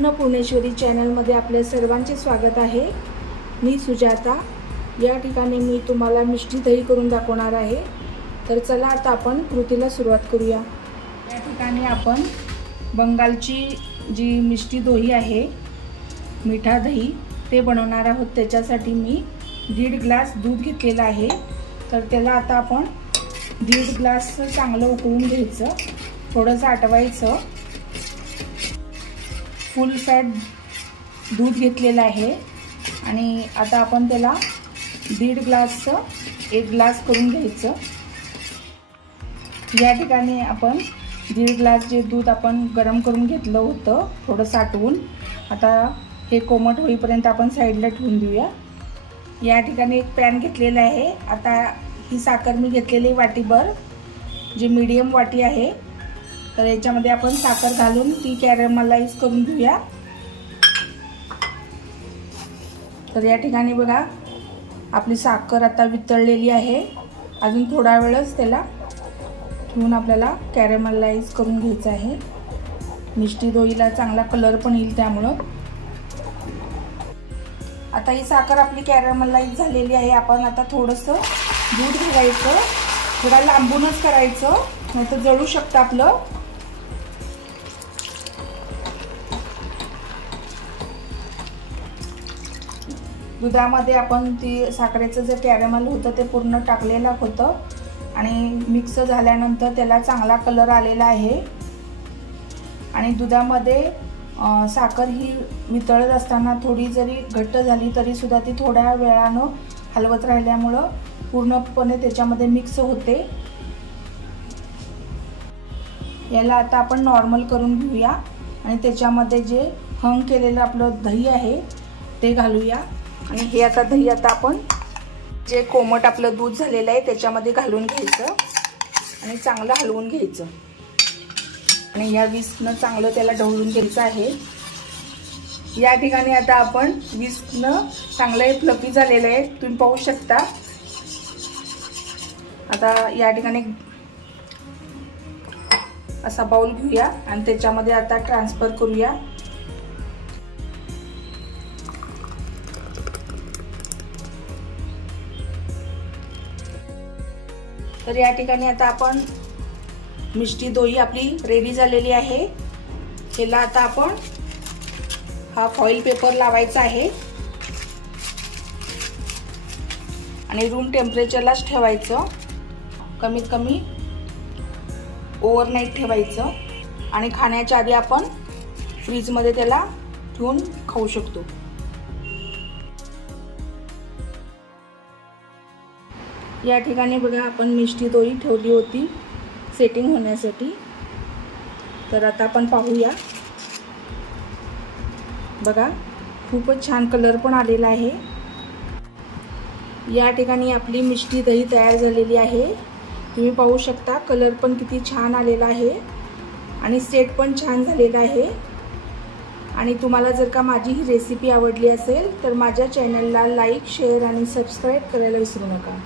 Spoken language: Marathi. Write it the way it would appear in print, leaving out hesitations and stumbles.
अन्नपूर्णेश्वरी चॅनलमध्ये आपले सर्वांचे स्वागत आहे। मी सुजाता। या ठिकाणी मी तुम्हाला मिष्टी दही करून दाखवणार आहे। तर चला आता आपण कृतीला सुरुवात करूया। या ठिकाणी आपण बंगालची जी मिष्टी दही आहे, मिठा दही ते बनवणार आहोत। त्याच्यासाठी मी 1.5 ग्लास दूध घेतलेला आहे। तर त्याला आता आपण 1.5 ग्लास चांगलं उकळून घ्यायचं, थोडंसं आटवायचं। फुल फॅट दूध घेतलेलं आहे आणि आता आपण त्याला 1.5 ग्लासचं 1 ग्लास करून घ्यायचं। या ठिकाणी आपण 1.5 ग्लास जे दूध आपण गरम करून घेतलं होतं थोडं साठवून, आता हे कोमट होईपर्यंत आपण साईडला ठेवून देऊया। या ठिकाणी एक पॅन घेतलेला आहे। आता ही साखर मी घेतलेली वाटीभर, जी मीडियम वाटी आहे, तर याच्यामध्ये आपण साखर घालून ती कॅरमलाइज करून घेऊया। तर या ठिकाणी बघा आपली साखर आता वितळलेली आहे। अजून थोडा वेळच त्याला ठेवून आपल्याला कॅरमलाइज करून घ्यायचं आहे। मिष्टी दहीला चांगला कलर पण येईल त्यामुळे। आता ही साखर आपली कॅरमलाइज झालेली आहे। आपण आता थोडंसं दूध घालायचं, थोडा लांबूनच करायचं, नाहीतर जळू शकतं आपलं। दुधामध्ये आपण ती साखरेचं जे कॅरमल होतं ते पूर्ण टाकलेलं होतं आणि मिक्स झाल्यानंतर त्याला चांगला कलर आलेला आहे। आणि दुधामध्ये साखर ही वितळत असताना थोडी जरी घट्ट झाली तरी सुद्धा ती थोड्या वेळानं हलवत राहिल्यामुळं पूर्णपणे त्याच्यामध्ये मिक्स होते। याला आता आपण नॉर्मल करून घेऊया आणि त्याच्यामध्ये जे हंग केलेलं आपलं दही आहे ते घालूया। आणि हे आता दही आता आपण जे कोमट आपलं दूध झालेलं आहे त्याच्यामध्ये घालून घ्यायचं आणि चांगलं हलवून घ्यायचं आणि या विस्कनं चांगलं त्याला ढवळून घ्यायचं आहे। या ठिकाणी आता आपण विस्कनं चांगलं फ्लफी झालेलं आहे, तुम्ही पाहू शकता। आता या ठिकाणी असा बाउल घेऊया आणि त्याच्यामध्ये आता ट्रान्सफर करूया। तर या ठिकाणी आता आपण मिष्टी दही आपली रेडी झालेली आहे। ह्याला आता आपण हा फॉइल पेपर लावायचा आहे आणि रूम टेम्परेचरलाच ठेवायचं, कमीत कमी ओव्हरनाईट ठेवायचं आणि खाण्याच्या आधी आपण फ्रीजमध्ये त्याला ठेवून खाऊ शकतो। या ठिकाणी बघा आपण मिष्टी दही ठेवली होती सेटिंग होण्यासाठी। तर आता आपण पाहूया, बघा खूपच छान कलर पण आलेला आहे। या ठिकाणी आपली मिष्टी दही तयार झालेली आहे। तुम्ही पाहू शकता कलर पण किती छान आलेला आहे आणि सेट पण छान झालेला आहे। आणि तुम्हाला जर का माझी ही रेसिपी आवडली असेल तर माझ्या चॅनलला लाईक, शेअर आणि सबस्क्राईब करायला विसरू नका।